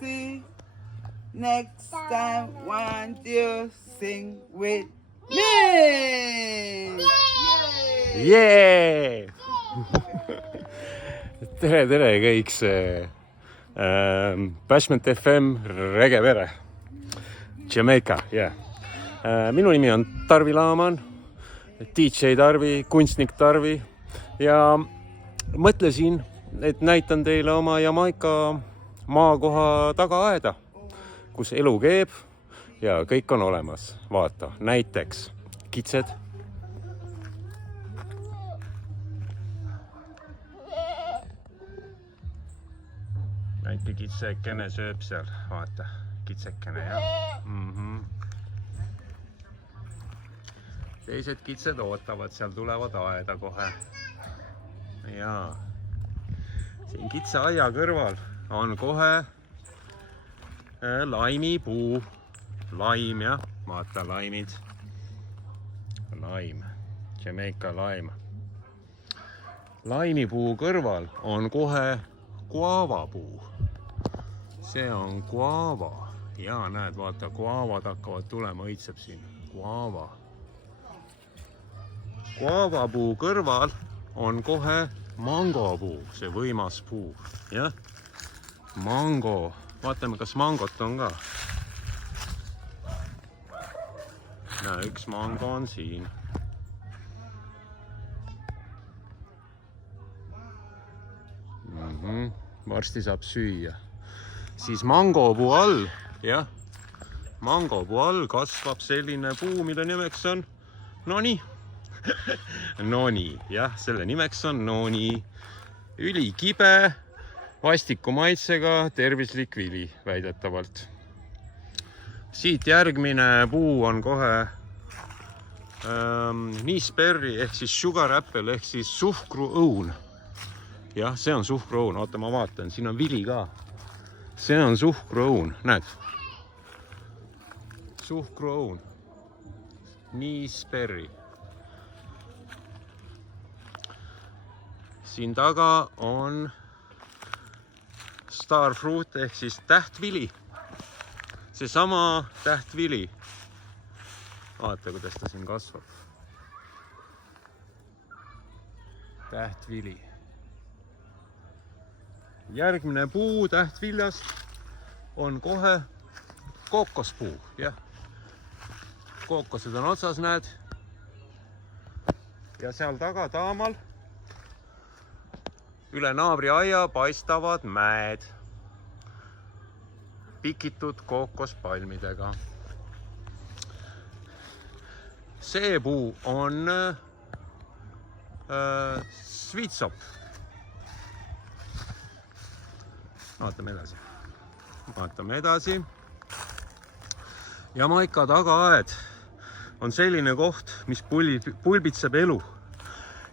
see. Next time, won't you sing with me? Jee! tere kõik see Bashment FM Regevere Jamaica, yeah. Minu nimi on Tarvi Laaman, DJ Tarvi, kunstnik Tarvi ja mõtlesin, et näitan teile oma Jamaica maakoha tagaaeda, kus elu keeb ja kõik on olemas. Vaata, näiteks kitsed. Väike kitsekene sööb seal, vaata, kitsekene, jah. Teised kitsed ootavad, seal tulevad aeda kohe. Jaa. Siin kitseaia kõrval on kohe laimipuu. Laim, jah, vaata, laimid. Laim, Jamaica laim. Laimipuu kõrval on kohe guavapuu. See on guava. Ja näed, vaata, guavad hakkavad tulema, õitseb siin. Guava. Guavapuu kõrval on kohe mangopuu, see võimas puu. Jah, mango. Vaatame, kas mangot on ka. Näe, üks mango on siin. Varsti saab süüa. Siis mangopuu all, jah, mangopuu all kasvab selline puu, mille nimeks on noni. Noni, jah, selle nimeks on noni. Ülikibe, vastiku maitsega, tervislik vili väidetavalt. Siit järgmine puu on kohe niisperri ehk siis sugar apple ehk siis suhkruõun. Jah, see on suhkruõun, oota ma vaatan, siin on vili ka. See on suhkruõun, näed? Suhkruõun. Niisperri. Siin taga on starfruit ehk siis tähtvili. Seesama tähtvili. Vaata, kuidas ta siin kasvab. Tähtvili. Järgmine puu tähtviljast on kohe kookospuu, jah. Kookosed on otsas, näed. Ja seal taga taamal üle naabri aia paistavad mäed. Pikitud kookospalmidega. See puu on sweetsop. Vaatame edasi. Vaatame edasi. Jamaica tagaaed on selline koht, mis pulbitseb elu.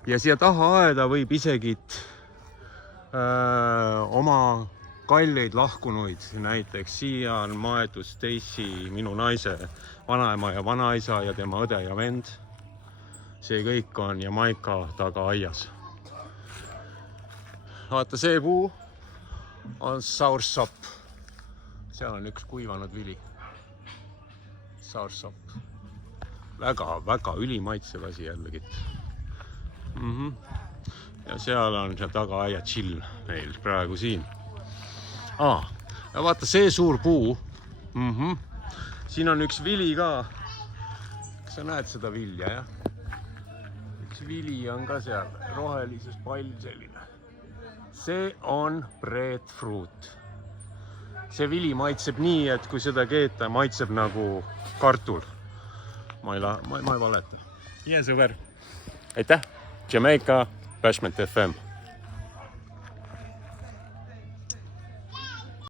Ja siia taha aeda võib isegi oma kalleid lahkunuid. Näiteks siia on maetud Stacy, minu naise vanaema ja vanaisa ja tema õde ja vend. See kõik on Jamaica tagaaias. Vaata, see puu on soursop. Seal on üks kuivanud vili. Soursop. Väga ülimaitsev asi jällegi. Ja seal on seal tagaaia chill meil praegu siin. Ja vaata, see suur puu. Siin on üks vili ka. Kas sa näed seda vilja, jah? Üks vili on ka seal. Rohelises pall selline. See on breadfruit. See vili maitseb nii, et kui seda keeta, maitseb nagu kartul. Ma ei valeta. Jee, sõber. Aitäh! Jamaica, Bashment FM.